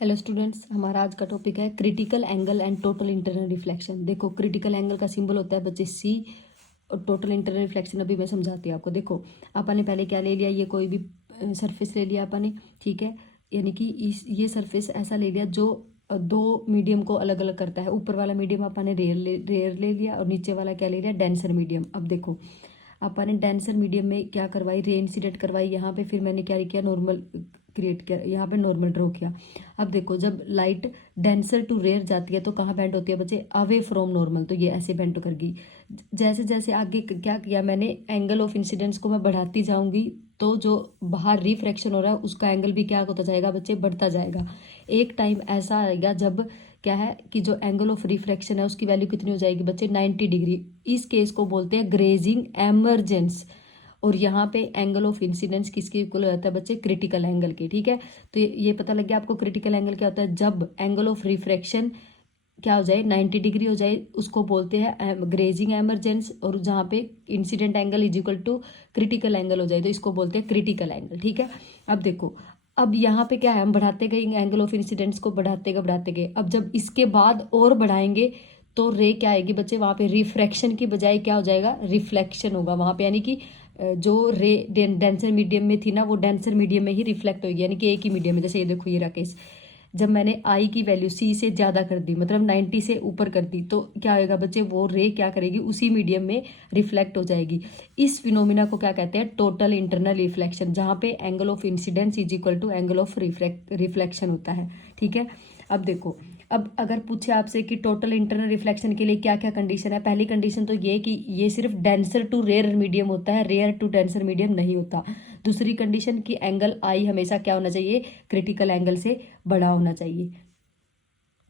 Hello students, हमारा आज का टॉपिक है critical angle and total internal reflection. देखो, क्रिटिकल एंगल का सिंबल होता है बच्चे सी, और टोटल इंटरनल रिफ्लेक्शन अभी मैं समझाती हूँ आपको। देखो, अपन ने पहले क्या ले लिया, ये कोई भी सरफेस ले लिया अपन ने, ठीक है। यानी कि ये सरफेस ऐसा ले लिया जो दो मीडियम को अलग अलग करता है। ऊपर वाला मीडियम अपन ने रेयर ले लिया, और नीचे वाला क्या ले लिया, डेंसर मीडियम। अब देखो, अपन ने डेंसर मीडियम में क्या करवाई, रे इंसिडेंट करवाई यहाँ पे, फिर मैंने क्या किया, नॉर्मल क्रिएट किया, यहाँ पे नॉर्मल ड्रॉ किया। अब देखो, जब लाइट डेंसर टू रेयर जाती है तो कहाँ बेंड होती है बच्चे, अवे फ्रॉम नॉर्मल, तो ये ऐसे बेंड करेगी। जैसे जैसे आगे क्या किया मैंने, एंगल ऑफ इंसिडेंस को मैं बढ़ाती जाऊंगी, तो जो बाहर रिफ्रैक्शन हो रहा है उसका एंगल भी क्या होता जाएगा बच्चे, बढ़ता जाएगा। एक टाइम ऐसा आएगा जब क्या है कि जो एंगल ऑफ रिफ्रैक्शन है उसकी वैल्यू कितनी हो जाएगी बच्चे, 90 डिग्री। इस केस को बोलते हैं ग्रेजिंग एमरजेंस। और यहाँ पे एंगल ऑफ इंसिडेंस किसके इक्वल हो जाता है बच्चे, क्रिटिकल एंगल के, ठीक है। तो ये पता लग गया आपको क्रिटिकल एंगल क्या होता है, जब एंगल ऑफ रिफ्रैक्शन क्या हो जाए, 90 डिग्री हो जाए, उसको बोलते हैं ग्रेजिंग एमरजेंस। और जहाँ पे incident angle is equal to critical angle हो जाए तो इसको बोलते हैं क्रिटिकल एंगल, ठीक है। अब देखो, अब यहाँ पे क्या है, हम बढ़ाते गए एंगल ऑफ इंसिडेंस को, बढ़ाते गए। अब जब इसके बाद और बढ़ाएंगे तो रे क्या आएगी बच्चे, वहां पे रिफ्रैक्शन की बजाय क्या हो जाएगा, रिफ्लेक्शन होगा वहां पे। यानी कि जो रे डेंसर मीडियम में थी ना, वो डेंसर मीडियम में ही रिफ्लेक्ट होगी, यानी कि एक ही मीडियम में। जैसे ये देखो, ये राकेश, जब मैंने आई की वैल्यू सी से ज्यादा कर दी, मतलब 90 से ऊपर कर दी, तो क्या होगा बच्चे, वो रे क्या करेगी, उसी मीडियम में रिफ्लेक्ट हो जाएगी। इस फिनोमिना को क्या कहते हैं, टोटल इंटरनल रिफ्लेक्शन, जहां पे angle of incidence is equal to angle of reflection होता है, ठीक है। अब देखो, अब अगर पूछे आपसे कि टोटल इंटरनल रिफ्लेक्शन के लिए क्या क्या कंडीशन है, पहली कंडीशन तो ये कि ये सिर्फ डेंसर टू रेयर मीडियम होता है, रेयर टू डेंसर मीडियम नहीं होता। दूसरी कंडीशन कि एंगल आई हमेशा क्या होना चाहिए, क्रिटिकल एंगल से बड़ा होना चाहिए।